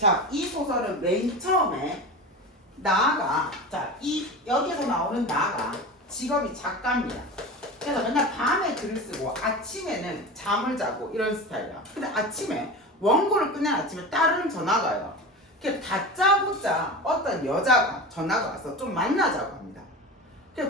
자, 이 소설은 맨 처음에 나가, 자, 여기서 나오는 나가 직업이 작가입니다. 그래서 맨날 밤에 글을 쓰고 아침에는 잠을 자고 이런 스타일이야. 근데 아침에 원고를 끝낸 아침에 딸은 전화가 와요. 다짜고짜 어떤 여자가 전화가 와서 좀 만나자고 합니다.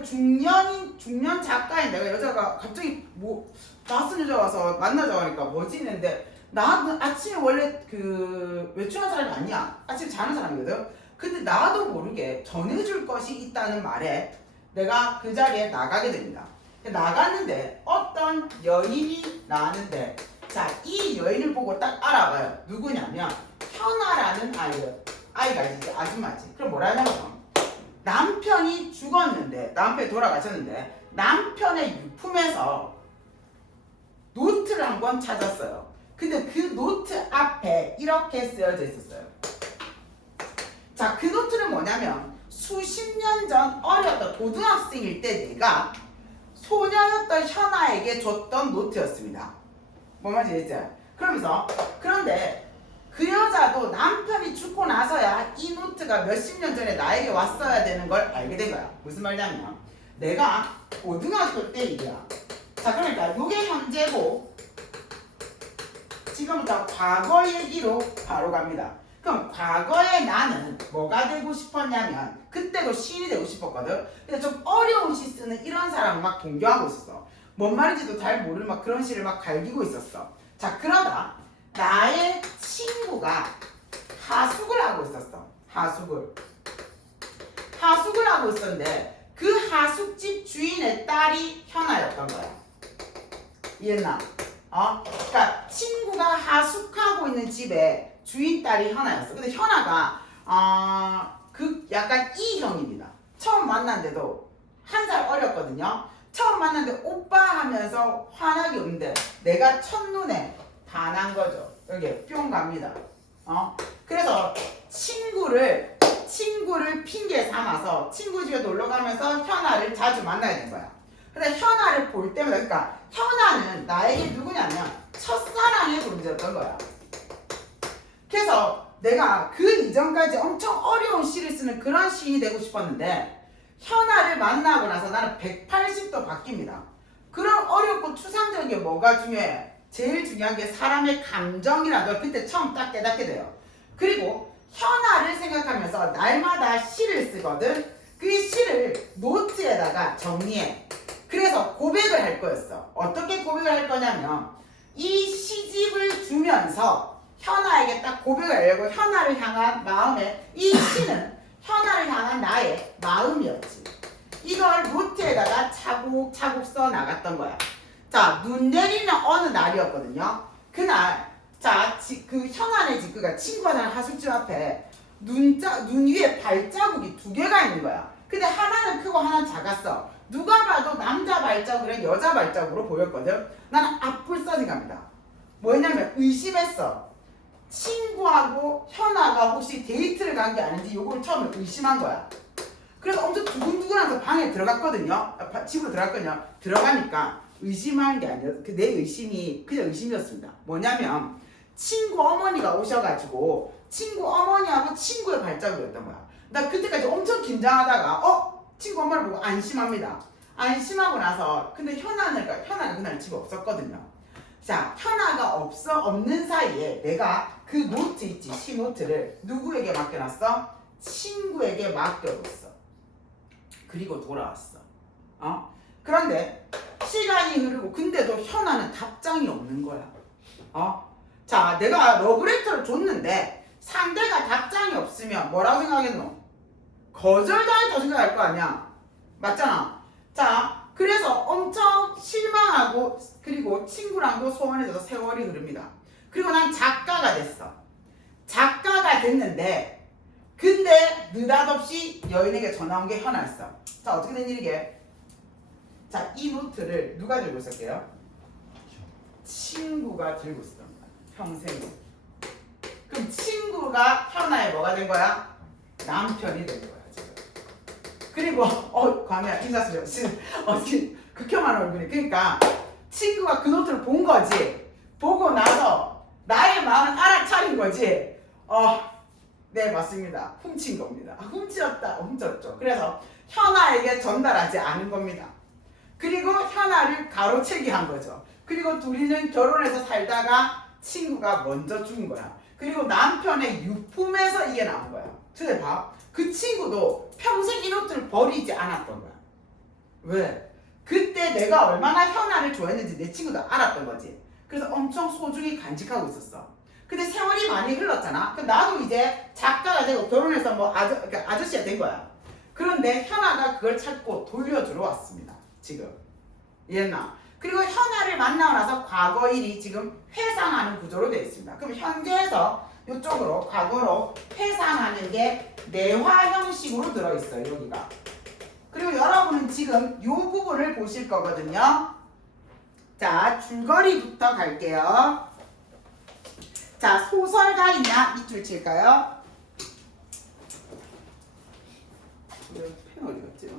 중년 작가인 내가 여자가 갑자기 뭐 낯선 여자 와서 만나자고 하니까 뭐지 했는데 나는 아침에 원래 그 외출한 사람이 아니야. 아침에 자는 사람이거든. 근데 나도 모르게 전해줄 것이 있다는 말에 내가 그 자리에 나가게 됩니다. 나갔는데 어떤 여인이 나왔는데 자, 이 여인을 보고 딱 알아봐요. 누구냐면 현아라는 아이가 이제 아줌마지. 그럼 뭐라 하냐면 남편이 죽었는데 남편이 돌아가셨는데 남편의 유품에서 노트를 한 권 찾았어요. 근데 그 노트 앞에 이렇게 쓰여져 있었어요. 자, 그 노트는 뭐냐면 수십 년 전 어렸던 고등학생일 때 내가 소녀였던 현아에게 줬던 노트였습니다. 뭔 말인지 알겠죠? 그런데 그 여자도 남편이 죽고 나서야 이 노트가 몇십 년 전에 나에게 왔어야 되는 걸 알게 된 거야. 무슨 말이냐면 내가 고등학교 때 일이야. 자, 그러니까 이게 현재고 지금부터 과거 얘기로 바로 갑니다. 그럼 과거에 나는 뭐가 되고 싶었냐면 그때도 시인이 되고 싶었거든. 근데 좀 어려운 시 쓰는 이런 사람을 막 동경하고 있었어. 뭔 말인지도 잘 모르는 막 그런 시를 막 갈기고 있었어. 자, 그러다 나의 친구가 하숙을 하고 있었어. 하숙을 하고 있었는데 그 하숙집 주인의 딸이 현아였던 거야. 이해했나? 그러니까 친구가 하숙하고 있는 집에 주인 딸이 현아였어. 근데 현아가 약간 E형입니다. 처음 만났는데도 한 살 어렸거든요. 처음 만났는데 오빠 하면서 환하게 웃는데 내가 첫눈에 반한 거죠. 여기 뿅 갑니다. 그래서 친구를 핑계 삼아서 친구 집에 놀러 가면서 현아를 자주 만나야 된 거야. 근데 현아를 볼 때마다 그러니까 현아는 나에게 누구냐면 첫사랑의 존재였던 거야. 그래서 내가 그 이전까지 엄청 어려운 시를 쓰는 그런 시인이 되고 싶었는데 현아를 만나고 나서 나는 180도 바뀝니다. 그런 어렵고 추상적인 게 뭐가 중요해? 제일 중요한 게 사람의 감정이라는 걸 그때 처음 딱 깨닫게 돼요. 그리고 현아를 생각하면서 날마다 시를 쓰거든. 그 시를 노트에다가 정리해. 그래서 고백을 할 거였어. 어떻게 고백을 할 거냐면 이 시집을 주면서 현아에게 딱 고백을 하려고 현아를 향한 마음에 이 시는 현아를 향한 나의 마음이었지. 이걸 노트에다가 차곡차곡 써 나갔던 거야. 자, 눈 내리는 어느 날이었거든요. 그날 그 현아네 집 그가 친구가 사는 하숙집 앞에 눈 위에 발자국이 두 개가 있는 거야. 근데 하나는 크고 하나는 작았어. 누가 봐도 남자 발자국이랑 여자 발자국으로 보였거든. 나는 앞불선이 갑니다. 뭐였냐면 의심했어. 친구하고 현아가 혹시 데이트를 간 게 아닌지 요걸 처음에 의심한 거야. 그래서 엄청 두근두근해서 방에 들어갔거든요. 집으로 들어갔거든요. 들어가니까 의심한 게 아니라 내 의심이 그냥 의심이었습니다. 뭐냐면 친구 어머니가 오셔가지고 친구 어머니하고 친구의 발자국이었던 거야. 나 그때까지 엄청 긴장하다가 친구 엄마를 보고 안심합니다. 안심하고 나서 근데 현아가 그날 집에 없었거든요. 자, 현아가 없는 사이에 내가 그 노트 있지, 시노트를 누구에게 맡겨놨어? 친구에게 맡겨뒀어. 그리고 돌아왔어. 그런데 시간이 흐르고 근데도 현아는 답장이 없는 거야. 자, 내가 러브레터를 줬는데 상대가 답장이 없으면 뭐라고 생각했노? 거절당했다고 생각할 거 아니야. 맞잖아. 자, 그래서 엄청 실망하고 그리고 친구랑도 소원해져서 세월이 흐릅니다. 그리고 난 작가가 됐어. 작가가 됐는데 근데 느닷없이 여인에게 전화 온 게 현아였어. 자, 어떻게 된 일이게? 자, 이 노트를 누가 들고 있었게요? 친구가 들고 있었던 거야. 평생에. 그럼 친구가 현아의 뭐가 된 거야? 남편이 된 거야. 그리고 과미야 인사스러워. 극혐한 얼굴이. 그러니까 친구가 그 노트를 본 거지. 보고 나서 나의 마음을 알아차린 거지. 네, 맞습니다. 훔친 겁니다. 훔쳤죠. 그래서 현아에게 전달하지 않은 겁니다. 그리고 현아를 가로채기 한 거죠. 그리고 둘이는 결혼해서 살다가 친구가 먼저 죽은 거야. 그리고 남편의 유품에서 이게 나온 거야. 근데 봐. 그 친구도 평생 이 노트를 버리지 않았던 거야. 왜? 그때 내가 얼마나 현아를 좋아했는지 내 친구도 알았던 거지. 그래서 엄청 소중히 간직하고 있었어. 근데 세월이 많이 흘렀잖아. 나도 이제 작가가 되고 결혼해서 뭐 아저씨가 된 거야. 그런데 현아가 그걸 찾고 돌려주러 왔습니다. 지금. 이해했나? 그리고 현아를 만나고 나서 과거 일이 지금 회상하는 구조로 되어 있습니다. 그럼 현재에서 이쪽으로 과거로 회상하는 게 내화 형식으로 들어있어요. 여기가. 그리고 여러분은 지금 이 부분을 보실 거거든요. 자, 줄거리부터 갈게요. 자, 소설가 있냐? 밑줄 칠까요? 펜 어디 갔지?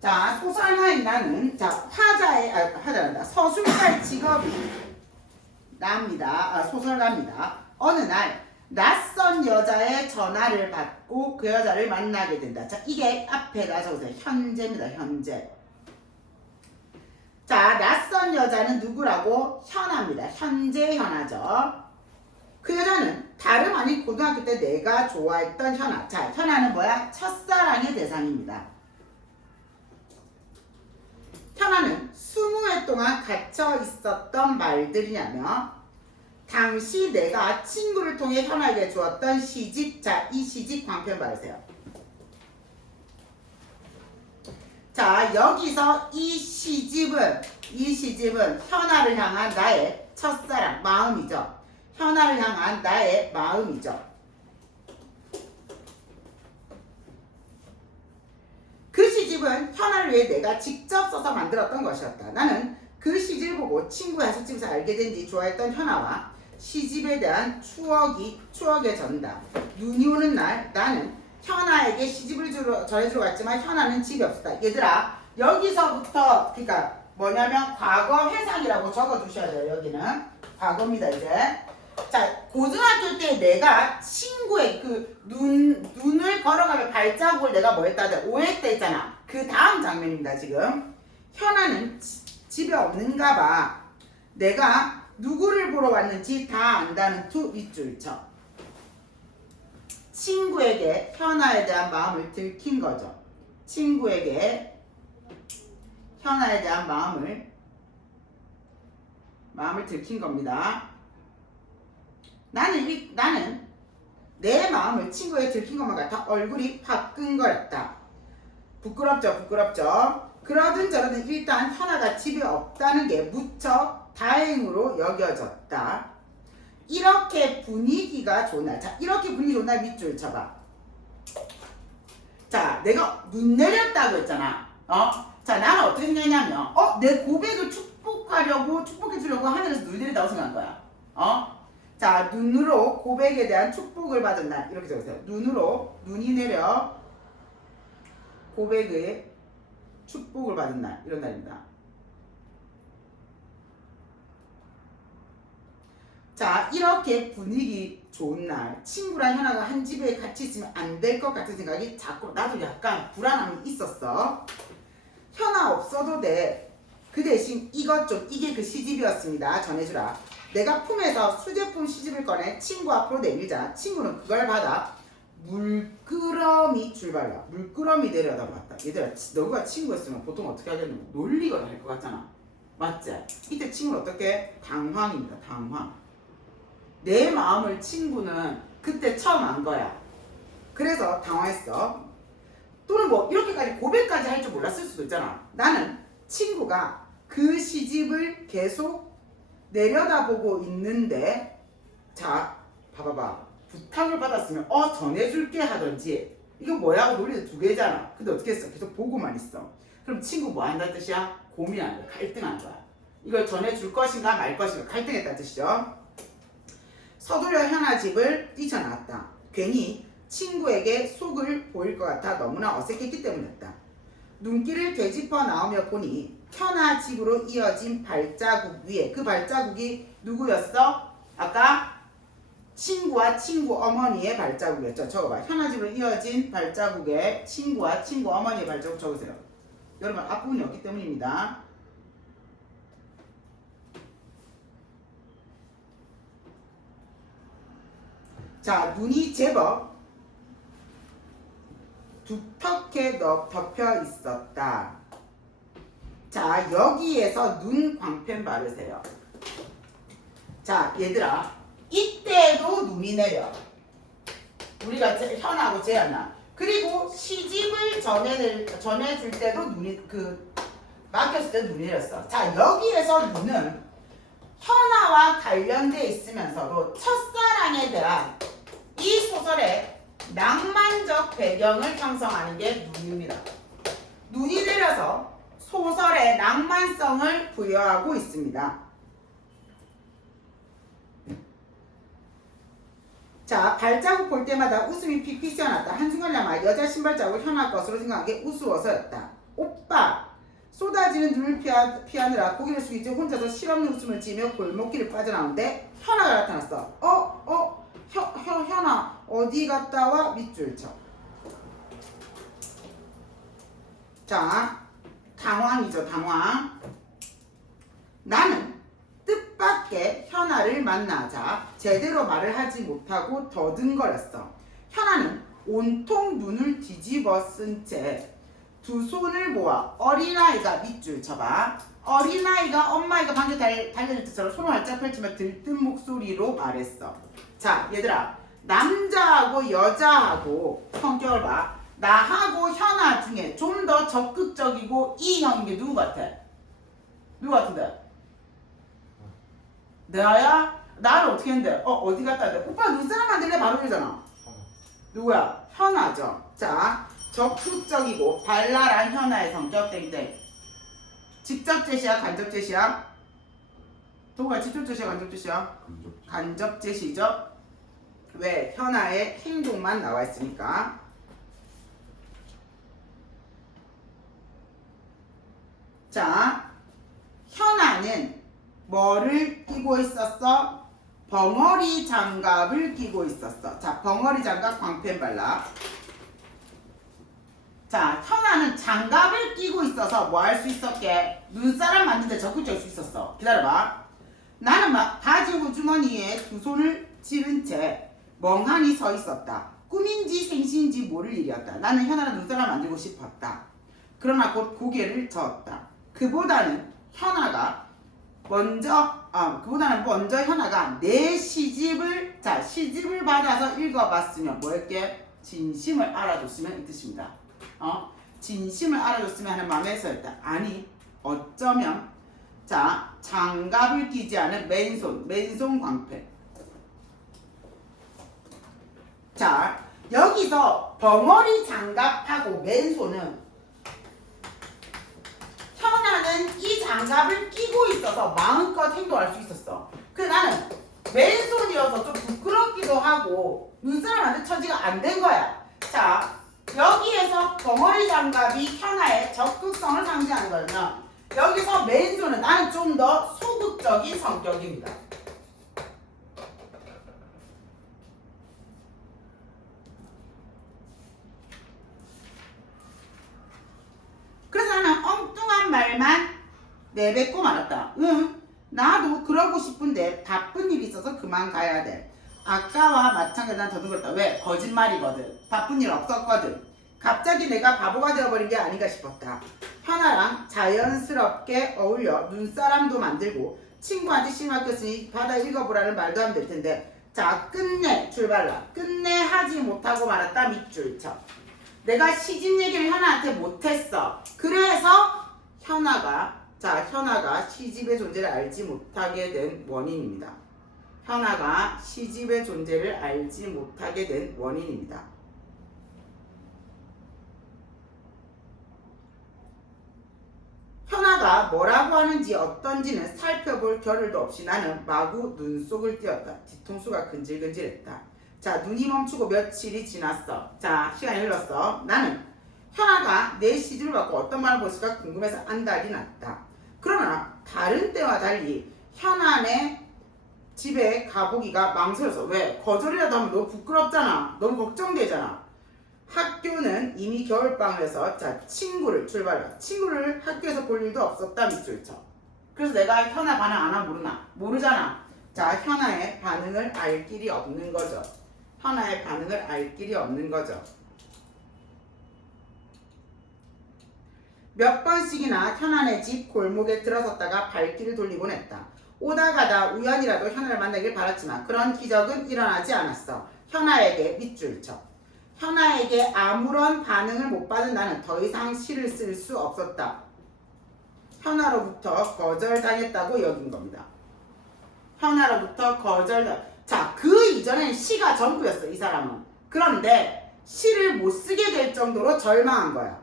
자, 소설가 있냐는 자, 화자란다. 서술가의 직업이 나옵니다. 소설가입니다. 어느 날 낯선 여자의 전화를 받고 그 여자를 만나게 된다. 자, 이게 앞에다 적으세요. 현재입니다. 현재. 자, 낯선 여자는 누구라고? 현아입니다. 현재 현아죠. 그 여자는 다름 아닌 고등학교 때 내가 좋아했던 현아. 자, 현아는 뭐야? 첫사랑의 대상입니다. 현아는 20회 동안 갇혀 있었던 말들이냐면 당시 내가 친구를 통해 현아에게 주었던 시집. 자, 이 시집 광편 받으세요. 자, 여기서 이 시집은 현아를 향한 나의 첫사랑, 마음이죠. 현아를 향한 나의 마음이죠. 그 시집은 현아를 위해 내가 직접 써서 만들었던 것이었다. 나는 그 시집을 보고 친구의 하숙집에서 알게 된 지 좋아했던 현아와 시집에 대한 추억의 전다. 눈이 오는 날 나는 현아에게 시집을 전해주러 갔지만 현아는 집에 없었다. 얘들아, 여기서부터 그러니까 뭐냐면 과거 회상이라고 적어두셔야 돼요. 여기는 과거입니다. 이제 자, 고등학교 때 내가 친구의 그 눈을 걸어가며 발자국을 내가 뭐 했다? 오해했다 했잖아. 그 다음 장면입니다. 지금 현아는 집에 없는가 봐. 내가 누구를 보러 왔는지 다 안다는 투 밑줄 쳐. 친구에게 현아에 대한 마음을 들킨 거죠. 친구에게 현아에 대한 마음을 들킨 겁니다. 나는 내 마음을 친구에게 들킨 것만 같아 얼굴이 화끈거렸다. 부끄럽죠. 그러든 저러든 일단 현아가 집에 없다는 게 무척 다행으로 여겨졌다. 이렇게 분위기가 좋은 날. 자, 이렇게 분위기 좋은 날 밑줄 쳐봐. 자, 내가 눈 내렸다고 했잖아. 자, 나는 어떻게 생각했냐면 내 고백을 축복해주려고 하늘에서 눈 내린다고 생각한 거야. 자, 눈으로 고백에 대한 축복을 받은 날. 이렇게 적으세요. 눈이 내려 고백의 축복을 받은 날. 이런 날입니다. 자, 이렇게 분위기 좋은 날 친구랑 현아가 한 집에 같이 있으면 안 될 것 같은 생각이 자꾸 나도 약간 불안함이 있었어. 현아 없어도 돼. 그 대신 이게 그 시집이었습니다. 전해주라. 내가 품에서 수제품 시집을 꺼내 친구 앞으로 내밀자. 친구는 그걸 받아 물끄러미 출발라. 물끄러미 내려다봤다. 얘들아, 너가 친구였으면 보통 어떻게 하겠노? 놀리거나 할 것 같잖아. 맞지? 이때 친구는 어떻게? 당황입니다. 당황. 내 마음을 친구는 그때 처음 안 거야. 그래서 당황했어. 또는 뭐 이렇게까지 고백까지 할 줄 몰랐을 수도 있잖아. 나는 친구가 그 시집을 계속 내려다보고 있는데, 자, 봐봐봐. 부탁을 받았으면 전해줄게 하던지 이거 뭐야 하고 논리는 두 개잖아. 근데 어떻게 했어? 계속 보고만 있어. 그럼 친구 뭐 한다는 뜻이야? 고민한 거야. 갈등한 거야. 이걸 전해줄 것인가 말 것인가 갈등했다는 뜻이죠. 서둘러 현아 집을 뛰쳐나왔다. 괜히 친구에게 속을 보일 것 같아 너무나 어색했기 때문이었다. 눈길을 되짚어 나오며 보니 현아 집으로 이어진 발자국 위에, 그 발자국이 누구였어? 아까 친구와 친구 어머니의 발자국이었죠. 적어봐. 현아집으로 이어진 발자국에 친구와 친구 어머니의 발자국 적으세요. 여러분 앞부분이 없기 때문입니다. 자, 눈이 제법 두텁게 덮여 있었다. 자, 여기에서 눈 광펜 바르세요. 자, 얘들아, 이때도 눈이 내려. 우리가 현하고 재현아. 그리고 시집을 전해줄 때도 눈이 맡겼을 때도 눈이 내렸어. 자, 여기에서 눈은 현아와 관련돼 있으면서도 첫사랑에 대한 이 소설의 낭만적 배경을 형성하는 게 눈입니다. 눈이 내려서 소설의 낭만성을 부여하고 있습니다. 자, 발자국 볼 때마다 웃음이 픽픽 튀어났다. 한순간이나마 여자 신발 자국을 현아 것으로 생각한 게 우스워서였다. 오빠! 쏟아지는 눈을 피하느라 고개를 숙이지 혼자서 실없는 웃음을 지으며 골목길을 빠져나오는데 현아가 나타났어. 현아 어디 갔다 와? 밑줄 쳐. 자, 당황이죠. 당황. 나는 뜻밖의 현아를 만나자 제대로 말을 하지 못하고 더듬거렸어. 현아는 온통 눈을 뒤집어 쓴 채 두 손을 모아 어린아이가 밑줄 쳐봐. 어린아이가 엄마이가 방금 달려들 때처럼 손을 활짝 펼치며 들뜬 목소리로 말했어. 자, 얘들아, 남자하고 여자하고 성격을 봐. 나하고 현아 중에 좀 더 적극적이고 이형인 게 누구 같아? 누구 같은데? 내야? 나를 어떻게 했는데? 어디 갔다 왔는데? 오빠 눈사람 만들래? 바로 이러잖아. 누구야? 현아죠. 자, 적극적이고 발랄한 현아의 성격 땡땡. 직접 제시야? 간접 제시야? 도가 직접 제시야? 간접 제시야? 간접 제시죠? 왜? 현아의 행동만 나와 있으니까. 자, 현아는 뭐를 끼고 있었어? 벙어리 장갑을 끼고 있었어. 자, 벙어리 장갑 광펜 발라. 자, 현아는 장갑을 끼고 있어서 뭐 할 수 있었게? 눈사람 만드는데 적극적일 수 있었어. 기다려봐. 나는 바지 호주머니에 두 손을 찌른 채 멍하니 서 있었다. 꿈인지 생시인지 모를 일이었다. 나는 현아를 눈사람 만들고 싶었다. 그러나 곧 고개를 저었다. 그보다는 먼저 현아가 내 시집을 받아서 읽어봤으면 뭐였게? 진심을 알아줬으면 이 뜻입니다. 진심을 알아줬으면 하는 마음에서였다. 아니, 어쩌면 자, 장갑을 끼지 않은 맨손 광패. 자, 여기서 벙어리 장갑하고 맨손은 현아는 이 장갑을 끼고 있어서 마음껏 행동할 수 있었어. 근데 나는 맨손이어서 좀 부끄럽기도 하고 눈사람한테 처지가 안 된 거야. 자, 여기에서 벙어리 장갑이 현아의 적극성을 상징하는 거면 여기서 맨손은 나는 좀 더 소극적인 성격입니다. 그래서 나는 엉뚱한 말만 내뱉고 말았다. 응, 나도 그러고 싶은데 바쁜 일이 있어서 그만 가야 돼. 아까와 마찬가지로 난 더듬었다. 왜? 거짓말이거든. 바쁜 일 없었거든. 갑자기 내가 바보가 되어버린 게 아닌가 싶었다. 현아랑 자연스럽게 어울려 눈사람도 만들고 친구한테 시 맡겼으니 받아 읽어보라는 말도 하면 될 텐데, 자, 끝내 출발라. 끝내 하지 못하고 말았다. 밑줄 쳐. 내가 시집 얘기를 현아한테 못했어. 그래서 현아가 시집의 존재를 알지 못하게 된 원인입니다. 현아가 시집의 존재를 알지 못하게 된 원인입니다. 현아가 뭐라고 하는지 어떤지는 살펴볼 겨를도 없이 나는 마구 눈속을 띄었다. 뒤통수가 근질근질했다. 자, 눈이 멈추고 며칠이 지났어. 자, 시간이 흘렀어. 나는 현아가 내 시집을 받고 어떤 말을 보일까 궁금해서 안달이 났다. 그러나 다른 때와 달리 현아의 집에 가보기가 망설여서. 왜? 거절이라도 하면 너무 부끄럽잖아. 너무 걱정되잖아. 학교는 이미 겨울방학에서 자 친구를 출발해. 친구를 학교에서 볼 일도 없었다 밑줄 쳐. 그래서 내가 현아 반응 안 하면 모르나? 모르잖아. 자 현아의 반응을 알 길이 없는 거죠. 현아의 반응을 알 길이 없는 거죠. 몇 번씩이나 현아네 집 골목에 들어섰다가 발길을 돌리곤 했다. 오다 가다 우연이라도 현아를 만나길 바랐지만 그런 기적은 일어나지 않았어. 현아에게 밑줄 쳐. 현아에게 아무런 반응을 못 받은 나는 더 이상 시를 쓸 수 없었다. 현아로부터 거절당했다고 여긴 겁니다. 현아로부터 거절당. 자, 그 이전엔 시가 전부였어, 이 사람은. 그런데 시를 못 쓰게 될 정도로 절망한 거야.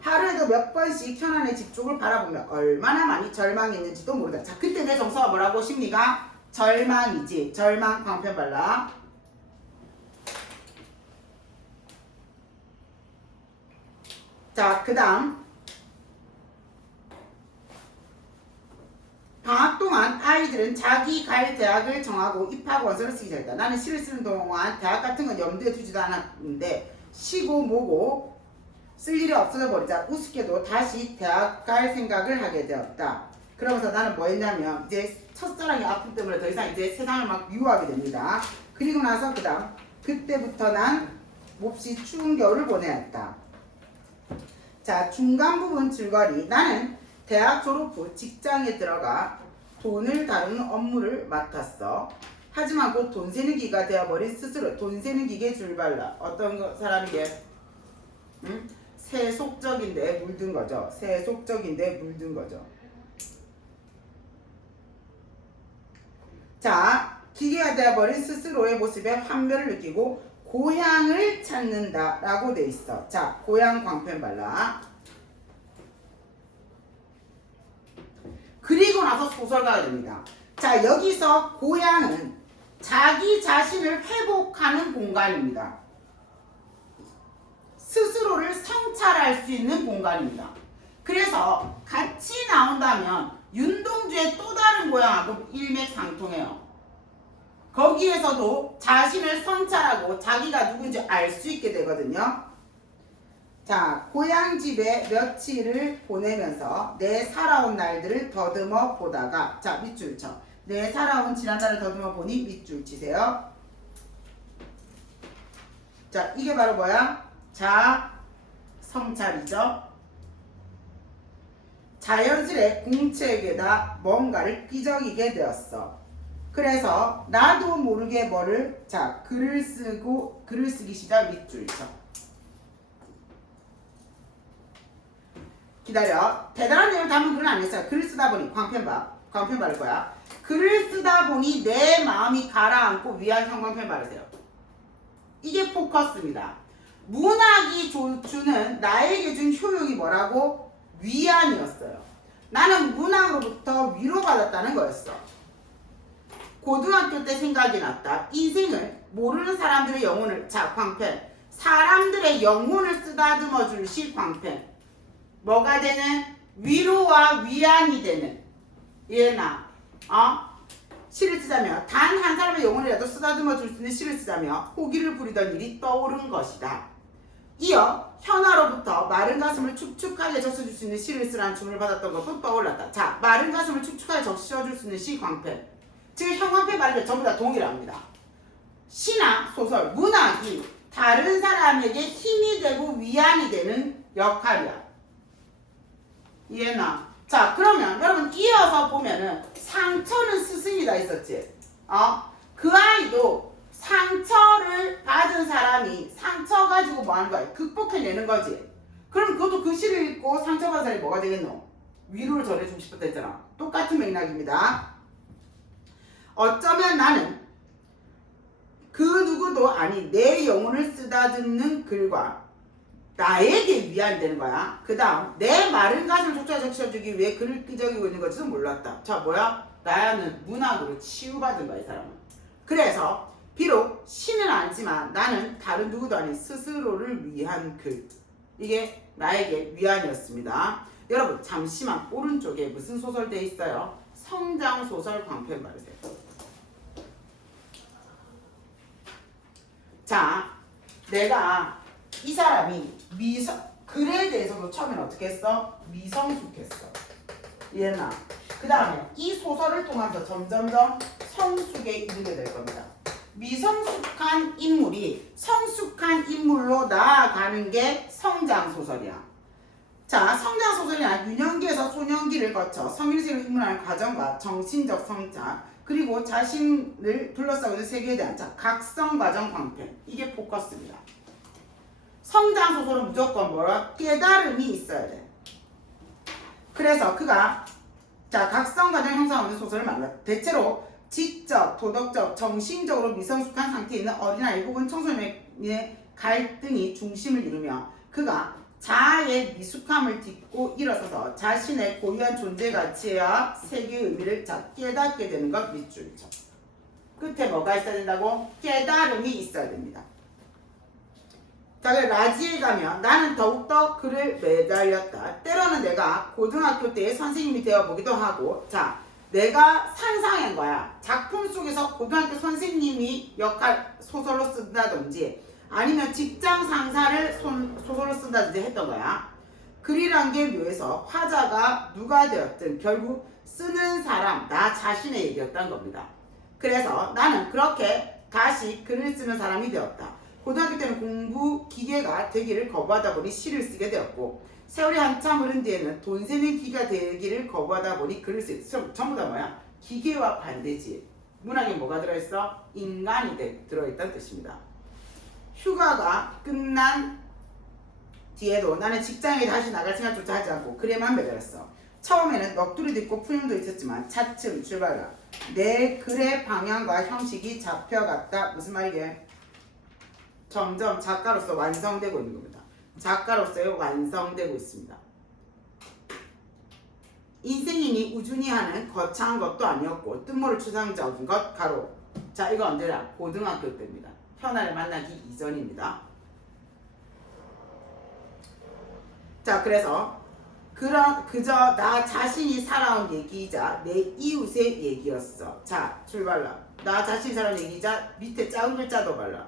하루에도 몇 번씩 현아의 집 쪽을 바라보며 얼마나 많이 절망했는지도 모르다. 자, 그때 내 정서가 뭐라고? 심리가 절망이지. 절망 방편 발라. 자, 그 다음 방학 동안 아이들은 자기 갈 대학을 정하고 입학 원서를 쓰기 시작했다. 나는 시를 쓰는 동안 대학 같은 건 염두에 두지도 않았는데 쉬고 뭐고 쓸 일이 없어져 버리자 우습게도 다시 대학 갈 생각을 하게 되었다. 그러면서 나는 뭐 했냐면 이제 첫사랑의 아픔 때문에 더 이상 이제 세상을 막 미워하게 됩니다. 그리고 나서 그 다음 그때부터 난 몹시 추운 겨울을 보내야 했다. 자, 중간 부분 줄거리. 나는 대학 졸업 후 직장에 들어가 돈을 다루는 업무를 맡았어. 하지만 곧 돈 세는 기가 되어버린 스스로 돈 세는 기계 줄발라. 어떤 사람이게? 세속적인데 물든 거죠. 세속적인데 물든 거죠. 자, 기계가 되어버린 스스로의 모습에 환멸을 느끼고 고향을 찾는다 라고 돼 있어. 자, 고향 광편 발라. 그리고 나서 소설가가 됩니다. 자, 여기서 고향은 자기 자신을 회복하는 공간입니다. 스스로를 성찰할 수 있는 공간입니다. 그래서 같이 나온다면 윤동주의 또 다른 고향하고 일맥상통해요. 거기에서도 자신을 성찰하고 자기가 누군지 알 수 있게 되거든요. 자, 고향집에 며칠을 보내면서 내 살아온 날들을 더듬어 보다가 자, 밑줄 쳐. 내 살아온 지난날을 더듬어 보니 밑줄 치세요. 자, 이게 바로 뭐야? 자, 성찰이죠. 자연스레 공책에다 뭔가를 삐적이게 되었어. 그래서 나도 모르게 뭐를 자, 글을 쓰기 시작 밑줄 쳐. 기다려. 대단한 내용을 담은 글은 아니었어요. 글을 쓰다 보니 광편 바를 거야. 글을 쓰다 보니 내 마음이 가라앉고 위안 형광펜 바르세요. 이게 포커스입니다. 문학이 주는 나에게 준 효용이 뭐라고? 위안이었어요. 나는 문학으로부터 위로받았다는 거였어. 고등학교 때 생각이 났다. 인생을 모르는 사람들의 영혼을 자, 광펜. 사람들의 영혼을 쓰다듬어 줄 시 광펜. 뭐가 되는? 위로와 위안이 되는. 얘나 시를 쓰자며 단 한 사람의 영혼이라도 쓰다듬어 줄 수 있는 시를 쓰자며 호기를 부리던 일이 떠오른 것이다. 이어 현아로부터 마른 가슴을 축축하게 적셔줄 수 있는 시를 쓰라는 주문을 받았던 것도 떠올랐다. 자, 마른 가슴을 축축하게 적셔줄 수 있는 시 광펜. 지금 형광펜 바르면 전부 다 동일합니다. 시나 소설, 문학이 다른 사람에게 힘이 되고 위안이 되는 역할이야. 이해나? 자, 그러면 여러분 이어서 보면은 상처는 스승이다 있었지? 그 아이도 상처를 받은 사람이 상처 가지고 뭐 하는 거야? 극복해내는 거지. 그럼 그것도 그 시를 읽고 상처받은 사람이 뭐가 되겠노? 위로를 전해주고 싶었다 했잖아. 똑같은 맥락입니다. 어쩌면 나는 그 누구도 아니 내 영혼을 쓰다듬는 글과 나에게 위안이 되는 거야. 그 다음 내 마른 가슴을 적셔주기 위해 글을 끄적이고 있는 것도 몰랐다. 자, 뭐야? 나야는 문학으로 치유받은 거야, 이 사람은. 그래서 비록 시는 아니지만 나는 다른 누구도 아닌 스스로를 위한 글. 이게 나에게 위안이었습니다. 여러분 잠시만 오른쪽에 무슨 소설 돼 있어요? 성장 소설 광팬 말이세요. 자, 내가 이 사람이 글에 대해서도 처음에는 어떻게 했어? 미성숙했어. 이해나? 그 다음에 이 소설을 통해서 점점점 성숙에 이르게 될 겁니다. 미성숙한 인물이 성숙한 인물로 나아가는 게 성장소설이야. 자, 성장소설이란 유년기에서 소년기를 거쳐 성인으로 입문하는 과정과 정신적 성장, 그리고 자신을 둘러싸고 있는 세계에 대한 각성과정 광팬, 이게 포커스입니다. 성장소설은 무조건 뭐라? 깨달음이 있어야 돼. 그래서 그가 각성과정 형성하는 소설을 말한다. 대체로 지적, 도덕적, 정신적으로 미성숙한 상태에 있는 어린아이 혹은 청소년의 갈등이 중심을 이루며 그가 자아의 미숙함을 딛고 일어서서 자신의 고유한 존재 가치와 세계의 의미를 깨닫게 되는 것 밑줄쳐. 끝에 뭐가 있어야 된다고? 깨달음이 있어야 됩니다. 자, 그래 라지에 가면 나는 더욱더 그를 매달렸다. 때로는 내가 고등학교 때의 선생님이 되어보기도 하고, 자, 내가 상상한 거야. 작품 속에서 고등학교 선생님이 소설로 쓴다든지 아니면 직장 상사를 소설로 쓴다든지 했던 거야. 글이란 게 묘해서 화자가 누가 되었든 결국 쓰는 사람, 나 자신의 얘기였다는 겁니다. 그래서 나는 그렇게 다시 글을 쓰는 사람이 되었다. 고등학교 때는 공부 기계가 되기를 거부하다 보니 시를 쓰게 되었고, 세월이 한참 흐른 뒤에는 돈 세는 기계가 되기를 거부하다 보니 글을 쓰게. 전부 다 뭐야? 기계와 반대지. 문학에 뭐가 들어있어? 인간이 들어있다는 뜻입니다. 휴가가 끝난 뒤에도 나는 직장에 다시 나갈 생각조차 하지 않고 글에만 매달렸어. 처음에는 넋두리도 있고 푸념도 있었지만 차츰 출발가 내 글의 방향과 형식이 잡혀갔다. 무슨 말이게? 점점 작가로서 완성되고 있는 겁니다. 작가로서의 완성되고 있습니다. 인생이니 우준이 하는 거창한 것도 아니었고 뜻모를 추상적인 것 가로. 자, 이거 언제냐? 고등학교 때입니다. 현아를 만나기 이전입니다. 자, 그래서 그저 나 자신이 살아온 얘기이자 내 이웃의 얘기였어. 자, 출발라. 나 자신이 살아온 얘기이자 밑에 작은 글자도 발라.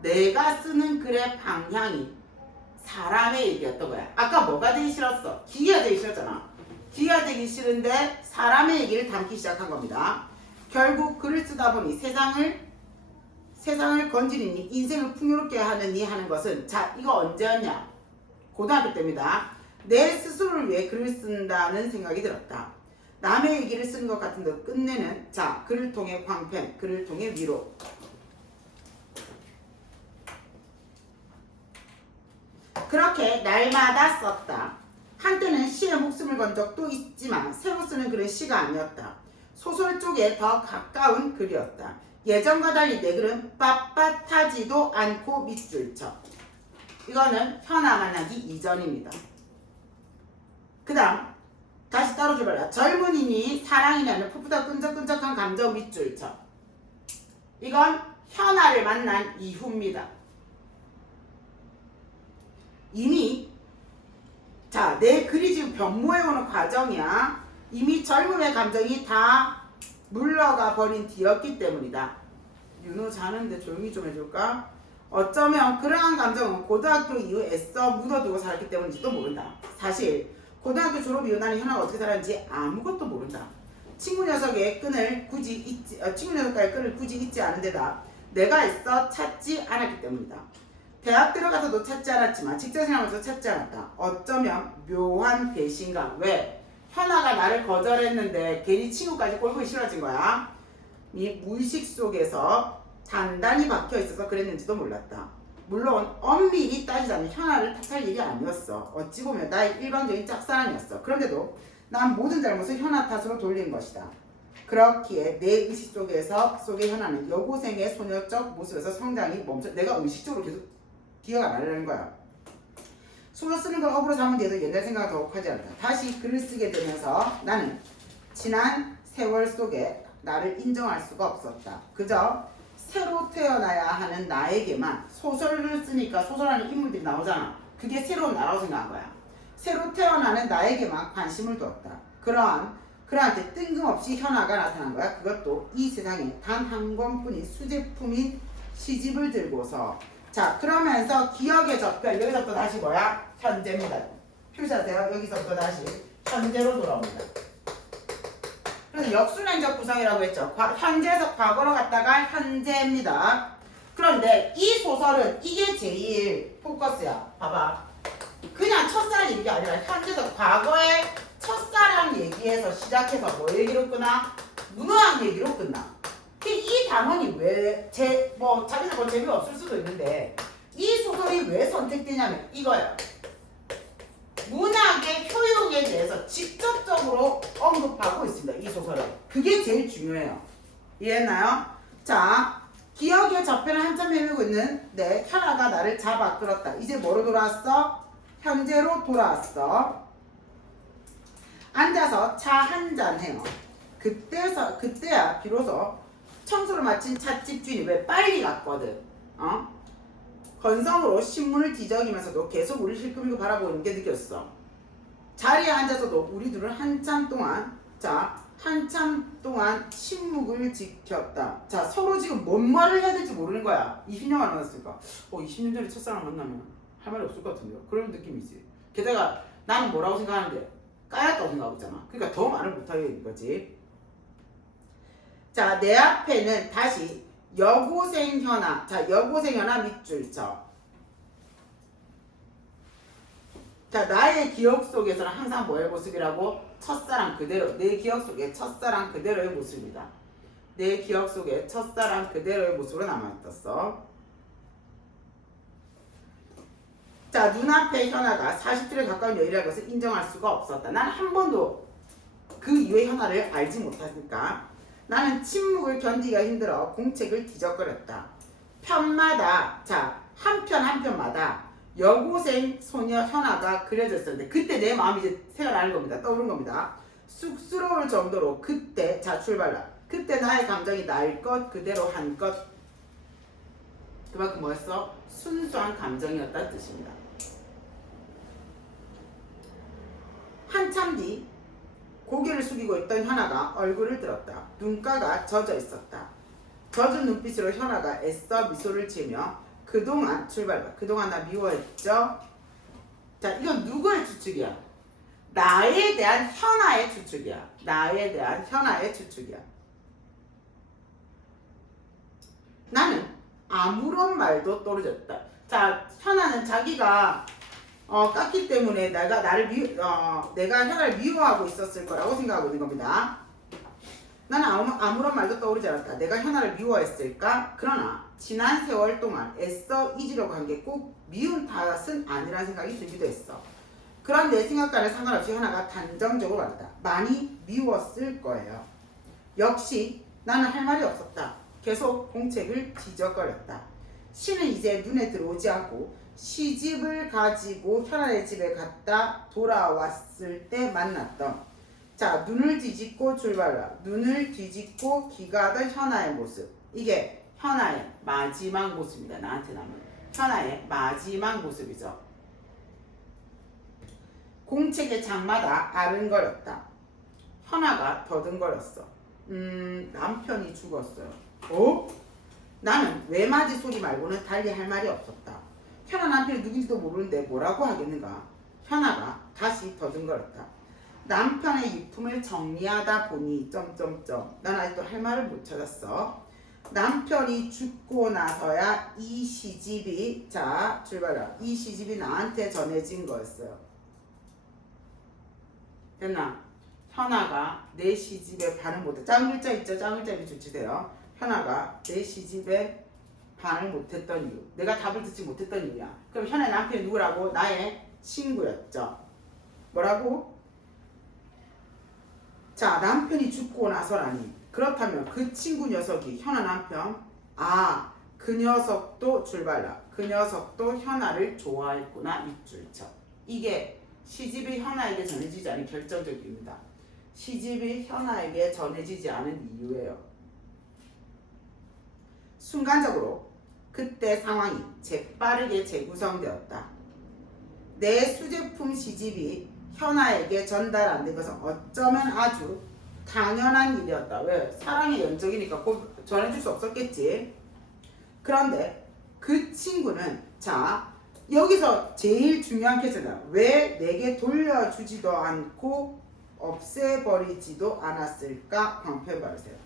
내가 쓰는 글의 방향이 사람의 얘기였던 거야. 아까 뭐가 되기 싫었어? 기계가 되기 싫었잖아. 기계가 되기 싫은데 사람의 얘기를 담기 시작한 겁니다. 결국 글을 쓰다 보니 세상을 건지리니 인생을 풍요롭게 하느니 하는 것은, 자, 이거 언제였냐? 고등학교 때입니다. 내 스스로를 위해 글을 쓴다는 생각이 들었다. 남의 얘기를 쓰는 것 같은데 끝내는, 자, 글을 통해 광팬, 글을 통해 위로. 그렇게 날마다 썼다. 한때는 시에 목숨을 건 적도 있지만 새로 쓰는 글은 시가 아니었다. 소설 쪽에 더 가까운 글이었다. 예전과 달리 내 글은 빳빳하지도 않고 밑줄쳐. 이거는 현아 만나기 이전입니다. 그 다음 다시 따로 줘봐라. 젊은이니 사랑이라는 풋풋하고 끈적끈적한 감정 밑줄쳐. 이건 현아를 만난 이후입니다. 이미 자, 내 글이 지금 변모해오는 과정이야. 이미 젊음의 감정이 다 물러가 버린 뒤였기 때문이다. 윤호 자는데 조용히 좀 해줄까? 어쩌면 그러한 감정은 고등학교 이후 애써 묻어두고 살았기 때문인지도 모른다. 사실 고등학교 졸업 이후 나는 현아가 어떻게 살았는지 아무것도 모른다. 친구 녀석과의 끈을 굳이 잊지 않은 데다 내가 애써 찾지 않았기 때문이다. 대학 들어가서도 찾지 않았지만 직장생활하면서 찾지 않았다. 어쩌면 묘한 배신감. 왜? 현아가 나를 거절했는데 괜히 친구까지 꼴보기 싫어진 거야. 이 무의식 속에서 단단히 박혀있어서 그랬는지도 몰랐다. 물론 엄밀히 따지자면 현아를 탓할 일이 아니었어. 어찌 보면 나의 일방적인 짝사랑이었어. 그런데도 난 모든 잘못을 현아 탓으로 돌린 것이다. 그렇기에 내 의식 속의 현아는 여고생의 소녀적 모습에서 성장이 멈춰. 내가 의식적으로 계속 기억 안 하려는 거야. 소설 쓰는 걸 업으로 삼은 뒤에도 옛날 생각을 더욱 하지 않았다. 다시 글을 쓰게 되면서 나는 지난 세월 속에 나를 인정할 수가 없었다. 그저 새로 태어나야 하는 나에게만, 소설을 쓰니까 소설 안에 인물들이 나오잖아. 그게 새로운 나라고 생각한 거야. 새로 태어나는 나에게만 관심을 두었다. 그한테 뜬금없이 현아가 나타난 거야. 그것도 이 세상에 단 한 권뿐인 수제품인 시집을 들고서. 자, 그러면서 기억의 접근, 여기서부터 다시 뭐야? 현재입니다. 표시하세요. 여기서부터 다시 현재로 돌아옵니다. 그래서 역순행적 구성이라고 했죠. 현재에서 과거로 갔다가 현재입니다. 그런데 이 소설은 이게 제일 포커스야. 봐봐. 그냥 첫사랑 얘기가 아니라 현재에서 과거의 첫사랑 얘기에서 시작해서 뭐 얘기로 끝나? 문어학 얘기로 끝나. 이 단원이 왜, 자기는 뭐 재미가 없을 수도 있는데, 이 소설이 왜 선택되냐면 이거야. 문학의 효용에 대해서 직접적으로 언급하고 있습니다. 이 소설은. 그게 제일 중요해요. 이해했나요? 자, 기억의 저편을 한참 헤매고 있는 현아가 나를 잡아 끌었다. 이제 뭐로 돌아왔어? 현재로 돌아왔어. 앉아서 차 한잔 해요. 그때야 비로소 청소를 마친 찻집 주인이 왜 빨리 갔거든. 건성으로 신문을 뒤적이면서도 계속 우리 실금이고 바라보는 게 느꼈어. 자리에 앉아서도 우리 둘은 한참 동안 침묵을 지켰다. 자, 서로 지금 뭔 말을 해야 될지 모르는 거야. 20년 만났으니까. 20년 전에 첫사랑 만나면 할 말이 없을 것 같은데요. 그런 느낌이지. 게다가 나는 뭐라고 생각하는데 까였다고 생각하고 있잖아. 그러니까 더 말을 못하게 된 거지. 자, 내 앞에는 다시 여고생 현아. 자, 여고생 현아 밑줄 쳐. 자, 나의 기억 속에서는 항상 뭐의 모습이라고? 첫사랑 그대로. 내 기억 속에 첫사랑 그대로의 모습이다. 내 기억 속에 첫사랑 그대로의 모습으로 남아있었어. 자, 눈앞에 현아가 40줄에 가까운 여인이라는 것을 인정할 수가 없었다. 나는 한 번도 그 이후의 현아를 알지 못하니까 나는 침묵을 견디기가 힘들어 공책을 뒤적거렸다. 편마다, 한 편마다 여고생 소녀 현아가 그려져 있었는데 그때 내 마음이 이제 생각나는 겁니다. 떠오른 겁니다. 쑥스러울 정도로 그때, 출발라. 그때 나의 감정이 날 것 그대로 한 것. 그만큼 뭐였어? 순수한 감정이었다는 뜻입니다. 한참 뒤 고개를 숙이고 있던 현아가 얼굴을 들었다. 눈가가 젖어 있었다. 젖은 눈빛으로 현아가 애써 미소를 지으며 그동안 나 미워했죠? 자, 이건 누구의 추측이야? 나에 대한 현아의 추측이야. 나에 대한 현아의 추측이야. 나는 아무런 말도 떨어졌다. 자, 현아는 자기가 깠기 때문에 내가 현아를 미워하고 있었을 거라고 생각하고 있는 겁니다. 나는 아무런 말도 떠오르지 않았다. 내가 현아를 미워했을까? 그러나 지난 세월 동안 애써 잊으려고 한 게 꼭 미운 탓은 아니라는 생각이 들기도 했어. 그런 내 생각과는 상관없이 현아가 단정적으로 말했다. 많이 미웠을 거예요. 역시 나는 할 말이 없었다. 계속 공책을 뒤적거렸다. 시는 이제 눈에 들어오지 않고 시집을 가지고 현아의 집에 갔다 돌아왔을 때 만났던, 자, 눈을 뒤집고 출발라. 눈을 뒤집고 귀가하던 현아의 모습. 이게 현아의 마지막 모습입니다. 나한테 남은 현아의 마지막 모습이죠. 공책의 장마다 아른거렸다. 현아가 더듬거렸어. 남편이 죽었어요. 나는 외맞이 소리 말고는 달리 할 말이 없었다. 현아 남편이 누군지도 모르는데 뭐라고 하겠는가? 현아가 다시 더듬거렸다. 남편의 유품을 정리하다 보니 난 아직도 할 말을 못 찾았어. 남편이 죽고 나서야 이 시집이, 출발라. 이 시집이 나한테 전해진 거였어요. 됐나? 현아가 내 시집에 반응 못해. 짱 글자 있죠? 짱 글자 밑줄 치세요. 현아가 내 시집에 반응을 못했던 이유. 내가 답을 듣지 못했던 이유야. 그럼 현아의 남편이 누구라고? 나의 친구였죠. 뭐라고? 자, 남편이 죽고 나서라니. 그렇다면 그 친구 녀석이 현아 남편? 그 녀석도 출발라. 그 녀석도 현아를 좋아했구나. 밑줄 쳐. 이게 시집이 현아에게 전해지지 않은 결정적입니다. 시집이 현아에게 전해지지 않은 이유예요. 순간적으로 그때 상황이 재빠르게 재구성되었다. 내 수제품 시집이 현아에게 전달 안 된 것은 어쩌면 아주 당연한 일이었다. 왜? 사랑의 연적이니까 곧 전해줄 수 없었겠지. 그런데 그 친구는 자 여기서 제일 중요한 캐치다. 왜 내게 돌려주지도 않고 없애버리지도 않았을까? 광표해봐주세요.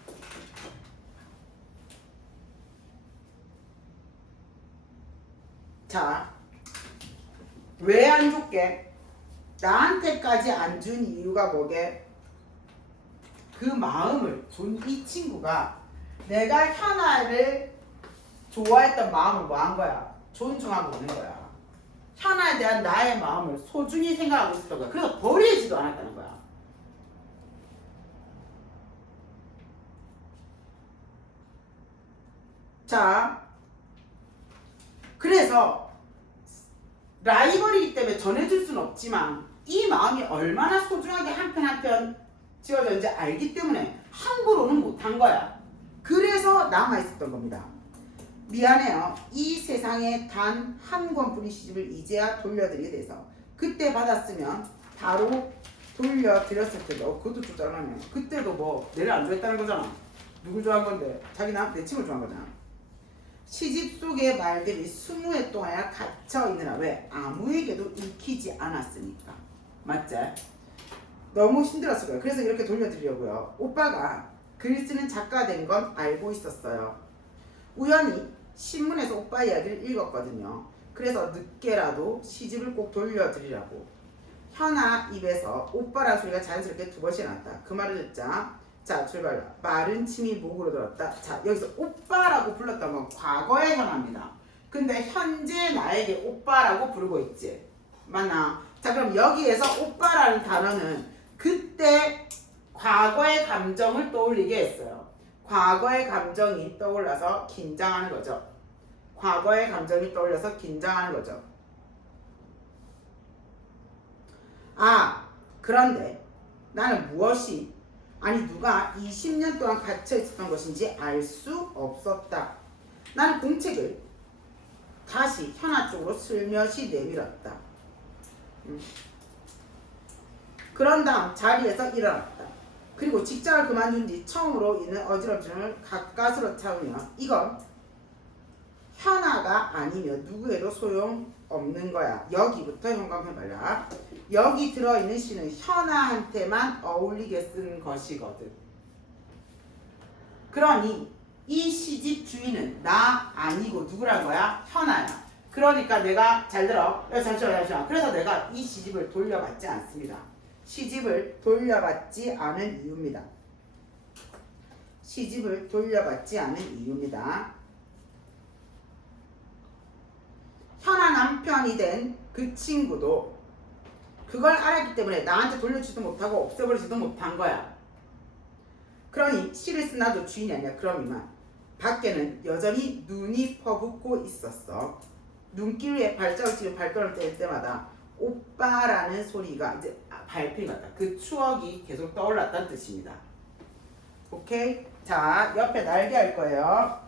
자, 왜 안 줄게? 나한테까지 안 준 이유가 뭐게? 그 마음을 준 이 친구가 내가 현아를 좋아했던 마음을 뭐 한 거야? 존중하고 있는 거야. 현아에 대한 나의 마음을 소중히 생각하고 있었던 거야. 그래서 버리지도 않았다는 거야. 자, 그래서 라이벌이기 때문에 전해줄 수는 없지만 이 마음이 얼마나 소중하게 한 편 한 편 지어졌는지 알기 때문에 함부로는 못한 거야. 그래서 남아있었던 겁니다. 미안해요. 이 세상에 단 한 권뿐인 시집을 이제야 돌려드리게 돼서 그때 받았으면 바로 돌려드렸을 텐데 그것도 좀 짠하네. 그때도 뭐 내를 안 좋아했다는 거잖아. 누굴 좋아한 건데? 내 친구를 좋아한 거잖아. 시집 속의 말들이 20회 동안 갇혀있느라 왜? 아무에게도 읽히지 않았으니까. 맞지? 너무 힘들었을 거예요. 그래서 이렇게 돌려드리려고요. 오빠가 글 쓰는 작가 된 건 알고 있었어요. 우연히 신문에서 오빠 이야기를 읽었거든요. 그래서 늦게라도 시집을 꼭 돌려드리라고. 현아 입에서 오빠라는 소리가 자연스럽게 2번씩 나왔다. 그 말을 듣자 자 출발. 마른 침이 목으로 들었다. 자 여기서 오빠라고 불렀던 건 과거의 현아입니다. 근데 현재 나에게 오빠라고 부르고 있지. 맞나? 자 그럼 여기에서 오빠라는 단어는 그때 과거의 감정을 떠올리게 했어요. 과거의 감정이 떠올라서 긴장하는 거죠. 과거의 감정이 떠올려서 긴장하는 거죠. 아 그런데 나는 무엇이 아니 누가 20년 동안 갇혀 있었던 것인지 알 수 없었다. 나는 공책을 다시 현아 쪽으로 슬며시 내밀었다. 그런 다음 자리에서 일어났다. 그리고 직장을 그만둔 뒤 처음으로 있는 어지럽음을 가까스로 참으며 이건 현아가 아니면 누구에도 소용없는 거야. 여기부터 현관해봐라. 여기 들어있는 시는 현아한테만 어울리게 쓴 것이거든. 그러니 이 시집 주인은 나 아니고 누구란 거야? 현아야. 그러니까 내가 잘 들어. 잠시만. 그래서 내가 이 시집을 돌려받지 않습니다. 시집을 돌려받지 않은 이유입니다. 시집을 돌려받지 않은 이유입니다. 현아 남편이 된 그 친구도 그걸 알았기 때문에 나한테 돌려주지도 못하고 없애버리지도 못한 거야. 그러니 시를 쓴 나도 주인이 아니야. 그럼 이만 밖에는 여전히 눈이 퍼붓고 있었어. 눈길 위에 발자국 찍은 발걸음 뗄 때마다 오빠라는 소리가 이제 발필 같다. 그 추억이 계속 떠올랐다는 뜻입니다. 오케이? 자 옆에 날개 할 거예요.